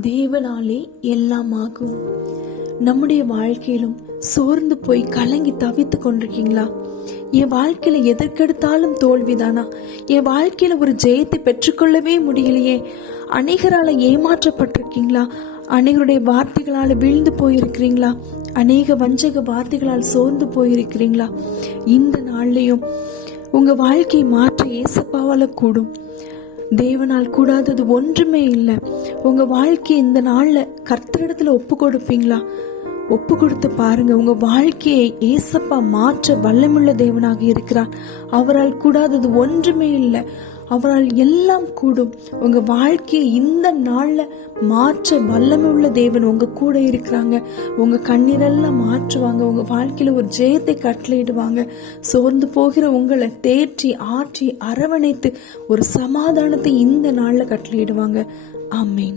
தேவனாலே எல்லாம் ஆகும் நம்முடைய வாழ்க்கையிலும் சோர்ந்து போய் கலங்கி தவித்து கொண்டிருக்கீங்களா? என் வாழ்க்கையில எதற்கெடுத்தாலும் தோல்விதானா? என் வாழ்க்கையில ஒரு ஜெயத்தை பெற்றுக்கொள்ளவே முடியலையே. அநேகரால ஏமாற்றப்பட்டிருக்கீங்களா? அநேகருடைய வார்த்தைகளால் வீழ்ந்து போயிருக்கிறீங்களா? அநேக வஞ்சக வார்த்தைகளால் சோர்ந்து போயிருக்கிறீங்களா? இந்த நாள்லையும் உங்க வாழ்க்கையை மாற்ற ஏசப்பாவால கூடும். தேவனால் கூடாதது ஒன்றுமே இல்லை. உங்கள் வாழ்க்கையை இந்த நாளில் கர்த்தரிடத்தில் ஒப்பு கொடுப்பீங்களா ஒப்பு கொடுத்து பாருங்க. உங்க வாழ்க்கையை ஏசப்பா மாற்ற வல்லமுள்ள தேவனாக இருக்கிறார். அவரால் கூடாதது ஒன்றுமே இல்லை. அவரால் எல்லாம் கூடும். உங்க வாழ்க்கையை இந்த நாள்ல மாற்ற வல்லமுள்ள தேவன் உங்க கூட இருக்கிறாங்க. உங்க கண்ணீரெல்லாம் மாற்றுவாங்க. உங்க வாழ்க்கையில ஒரு ஜெயத்தை கட்டளையிடுவாங்க. சோர்ந்து போகிற உங்களை தேற்றி ஆற்றி அரவணைத்து ஒரு சமாதானத்தை இந்த நாள்ல கட்டளையிடுவாங்க. ஆமீன்.